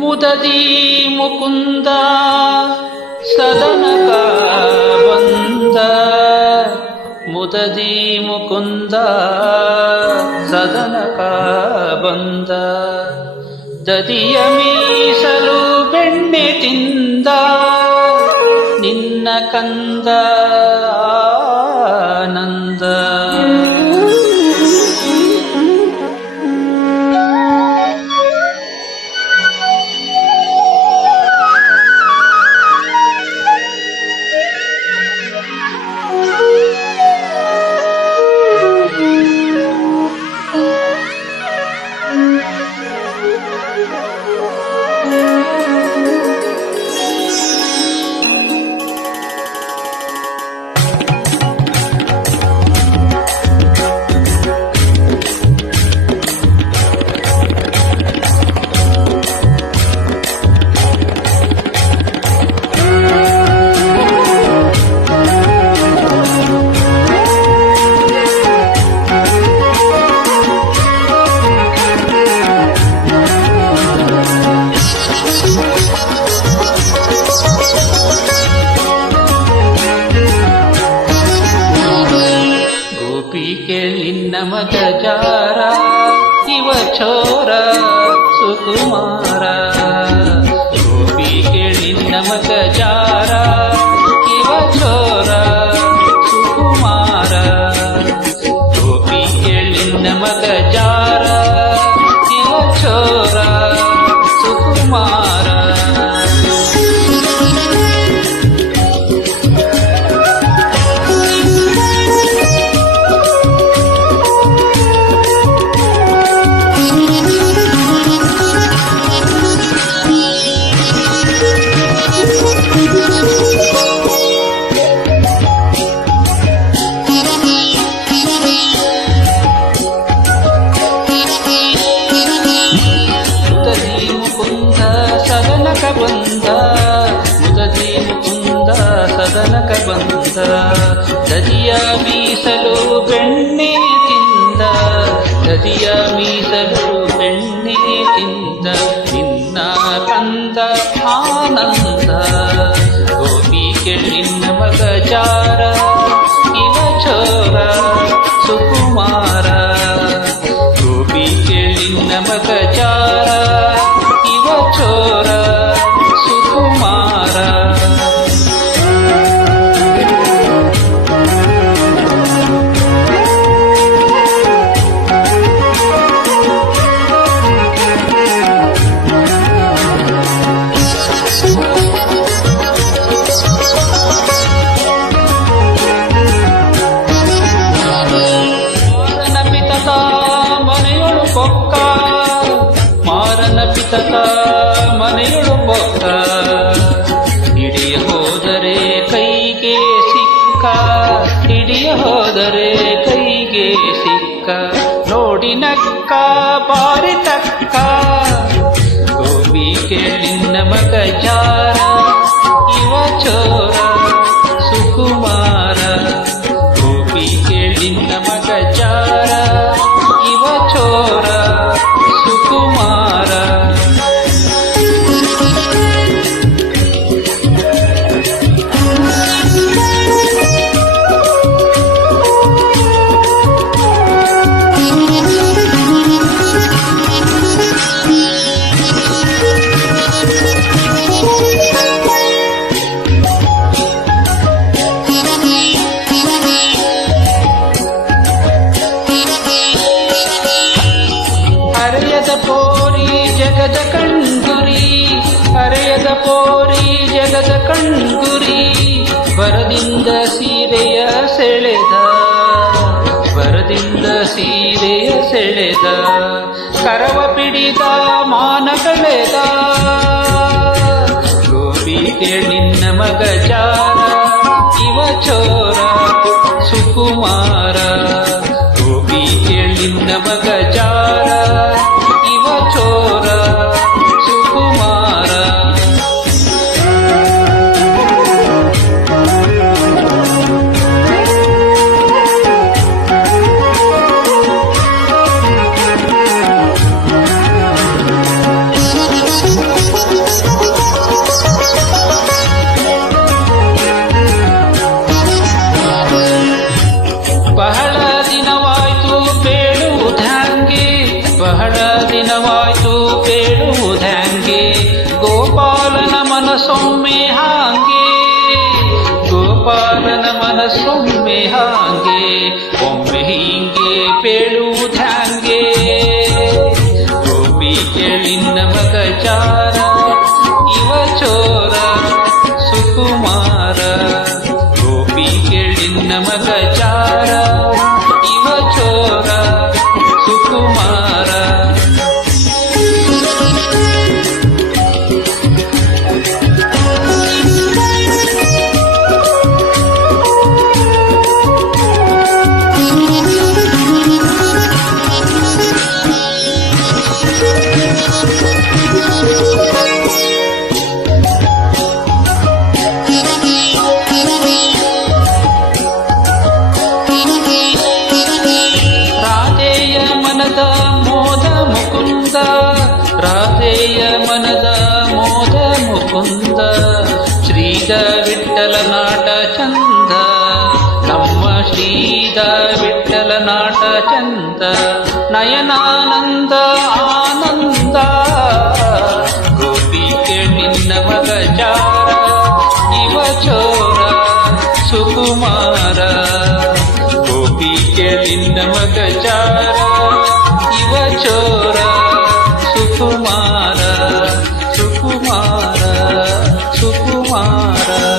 ಮುದದಿ ಮುಕುಂದ ಸದನಕ ಬಂದ, ಮುದದಿ ಮುಕುಂದ ಸದನಕ ಬಂದ. ದದಿಯ ಮೀಸಲು ಬೆಣ್ಣೆ ತಿಂದ ನಿನ್ನ ಕಂದ ಆನಂದ. ನಿನ್ನ ಮಗ ಜಾರ ಇವ ಚೋರ ಸುಕುಮಾರ. ಗೋಪಿ ನಿನ್ನ ಮಗ ಜಾರ ಇವ ಚೋರ ಸುಕುಮಾರ. ಗೋಪಿ ನಿನ್ನ ಮಗ ಜಾರ ಇವ ಚೋರ ಸುಕುಮಾರ. ಬಂದ ಮುದದಿ ಮುಕುಂದ ಸದನಕ ಬಂದ. ದದಿಯ ಮೀಸಲು ಬೆಣ್ಣೆ ತಿಂದ, ದದಿಯ ಮೀಸಲು ಬೆಣ್ಣೆ ತಿಂದ ನಿನ್ನ ಕಂದ ಆನಂದ. ಗೋಪಿ ನಿನ್ನ ಮಗ ಜಾರ ಇವ ಚೋರ ಸುಕುಮಾರ. ಗೋಪಿ ನಿನ್ನ ಮಗ ಜಾರ ಇವ ಚೋರ ಸುಕುಮಾರ. ಮಾರನ ಪಿತಕ ಮನೆಯೊಳು ಪೊಕ್ಕ, ಮಾರನ ಪಿತಕ ಮನೆಯೊಳು ಪೊಕ್ಕ. ಹಿಡಿಯ ಹೋದರೆ ಕೈಗೆ ಸಿಕ್ಕ, ಹಿಡಿಯ ಹೋದರೆ ಕೈಗೆ ಸಿಕ್ಕ. ನೋಡಿ ನಕ್ಕ ಬಾರಿ ತಕ್ಕ. ಗೋಪಿ ನಿನ್ನ ಮಗ ಜಾರ ಇವ ಚೋರ ಸುಕುಮಾರ. ಗೋಪಿ ನಿನ್ನ ಮಗ ಜಾರ ಇವ ಚೋರ ಸುಕುಮಾರ. ಅರೆಯದ ಪೋರಿ ಜಗದ ಕಣ್ಗುರಿ, ಅರೆಯದ ಪೋರಿ ಜಗದ ಕಣ್ಗುರಿ. ಬರದಿಂದ ಸೀರೆಯ ಸೆಳೆದ, ಬರದಿಂದ ಸೀರೆಯ ಸೆಳೆದ. ಕರವ ಪಿಡಿದ ಮಾನ ಕಳೆದ. ಗೋಪಿ ನಿನ್ನ ಮಗ ಜಾರ ಇವ ಚೋರ ಸುಕುಮಾರ. ಗೋಪಿ ನಿನ್ನ ಮಗ ಜಾರ ಇವ ಚೋರ ಸುಕುಮಾರ. ಸೊಮ್ಮೆ ಹಾಗೆ ಒಮ್ಮೆ ಹೀಗೆ ಪೇಳುವುದ್ಯಾಂಗೆ ಗೋಪಿ ಕೇಳಿನ್ನ ಮಗ ಚಾರ ಇವ ಚೋರ ಸುಕುಮಾರ ಗೋಪಿ ಕೇಳಿನ್ನ ಮಗ ಚಾರ ಇವ ಚೋರ ಸುಕುಮಾರ ರಾಧೆಯ ಮನದ ಮೋದ ಮುಕುಂದ ಶ್ರೀದ ವಿಠ್ಠಲ ನಾಟ ಚಂದ ನಮ್ಮ ಶ್ರೀದ ವಿಠ್ಠಲ ನಾಟ ಚಂದ ನಯನಾನಂದ ಆನಂದ ಗೋಪಿ ಕೇಳಿನ್ನ ಮಗ ಚಾರ ಇವ ಚೋರ ಸುಕುಮಾರ ಗೋಪಿ ಕೇಳಿನ್ನ ಮಗ ಚಾರ